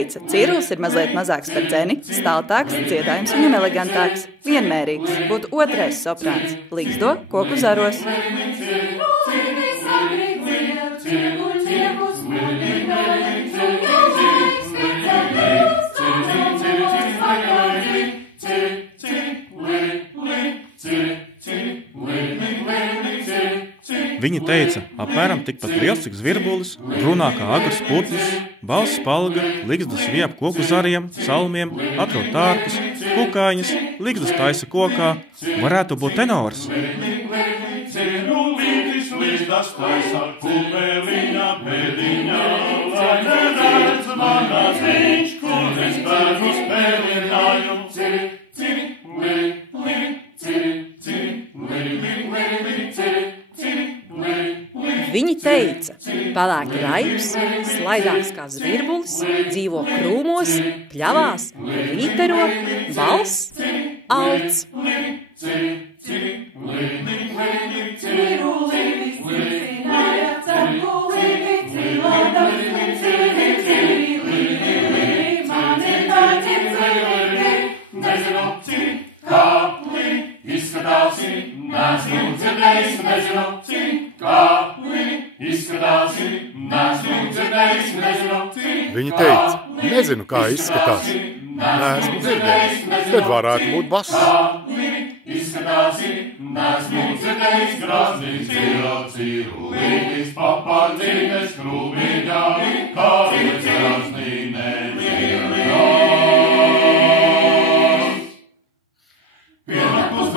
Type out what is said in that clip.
teica, Cirils ir mazliet mazāks par Dzeni, staltāks, dziedājums viņam elegantāks, vienmērīgs, būtu otrais soprāns, līgzdo koku zaros. Viņa teica, apmēram tikpat liels, cik zvirbulis, runā kā agrs putns, balss spalga, ligzdas viep koku zariem, salmiem, atrod tārpus, kukaiņas, ligzdas taisa kokā, varētu būt tenors. Ligzdas taisa kupeliņa pēdiņā, lai neredz manās viņš, kur es bērnus pēlināju. Viņi teica, palēk raips, slaidāks kā zvirbulis, dzīvo krūmos, pļavās, vīpero, balss, alts. Viņi teica, nezinu, kā izskatās. Neesmu dzirdējis, tad varētu būt bass. Nesmu dzirdējis grāznīs, cirulītis, papardīnes, krūmiņā, kā līdz grāznīnēs. Pienākus,